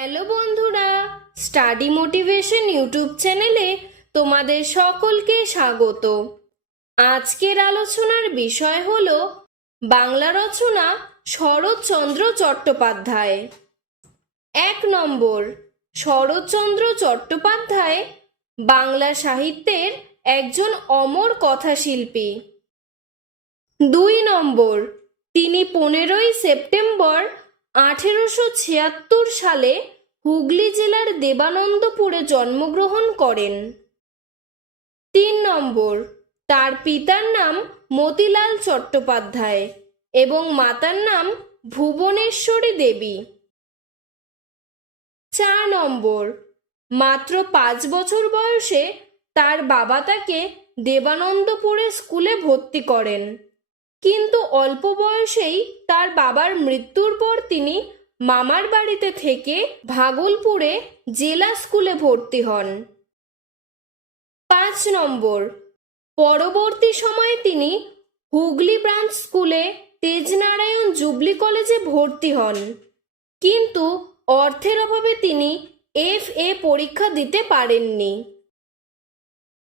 Hello বন্ধুরা, study motivation YouTube চ্যানেলে তোমাদের সকলকে স্বাগত। আজকের আলোচনার বিষয় হলো বাংলা রচনা শরৎচন্দ্র চট্টোপাধ্যায়। 1 নম্বর, শরৎচন্দ্র চট্টোপাধ্যায় বাংলা সাহিত্যের একজন অমর কথাশিল্পী। 2 নম্বর, তিনি 15ই সেপ্টেম্বর 1876 সালে হুগলি জেলার দেবানন্দপুরে জন্মগ্রহণ করেন। 3 নম্বর, তার পিতার নাম মতিলাল চট্টোপাধ্যায় এবং মাতার নাম ভুবনেশ্বরী দেবী। 4 নম্বর, মাত্র 5 বছর বয়সে তার বাবা তাকে দেবানন্দপুরে স্কুলে ভর্তি করেন, কিন্তু অল্প বয়সেই তার বাবার মৃত্যুর পর তিনি মামার বাড়িতে থেকে ভাগলপুরে জেলা স্কুলে ভর্তি হন। 5 নম্বর, পরবর্তী সময়ে তিনি হুগলি ব্রাঞ্চ স্কুলে তেজনারায়ণ জুবলি কলেজে ভর্তি হন, কিন্তু অর্থের অভাবে তিনি FA পরীক্ষা দিতে পারেননি।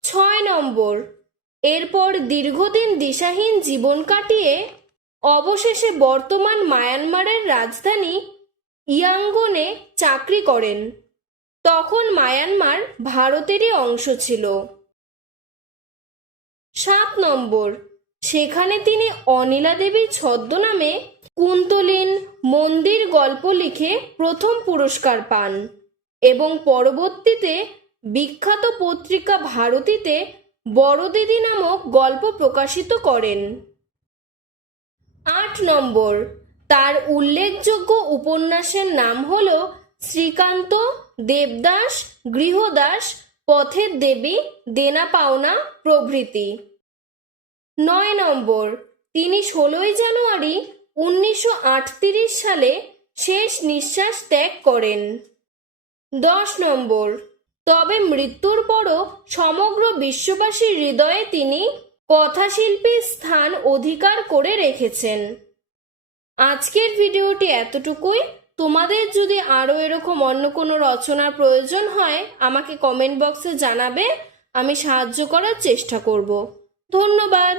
6 নম্বর, এরপর দীর্ঘদিন দিশাহীন জীবন কাটিয়ে অবশেষে বর্তমান মায়ানমারের রাজধানী ইয়াঙ্গনে চাকরি করেন। তখন মায়ানমার ভারতেরই অংশ ছিল। 7 নম্বর, সেখানে তিনি অনিলা দেবীর ছদ্মনামে কুন্তলিন মন্দির গল্প লিখে প্রথম পুরস্কার পান এবং পরবর্তীতে বিখ্যাত পত্রিকা ভারতীতে বড়দিদি নামক গল্প প্রকাশিত করেন। 8 নম্বর, তার উল্লেখযোগ্য উপন্যাসের নাম হল শ্রীকান্ত, দেবদাস, গৃহদাস, পথের দেবী, দেনা পাওনা প্রভৃতি। 9 নম্বর, তিনি 16ই জানুয়ারি 1938 সালে শেষ নিঃশ্বাস ত্যাগ করেন। 10 নম্বর, তবে মৃত্যুর পরও সমগ্র বিশ্ববাসীর হৃদয়ে তিনি কথাশিল্পীর স্থান অধিকার করে রেখেছেন। আজকের ভিডিওটি এতটুকুই। তোমাদের যদি আরও এরকম অন্য কোনো রচনার প্রয়োজন হয় আমাকে কমেন্ট বক্সে জানাবে, আমি সাহায্য করার চেষ্টা করব। ধন্যবাদ।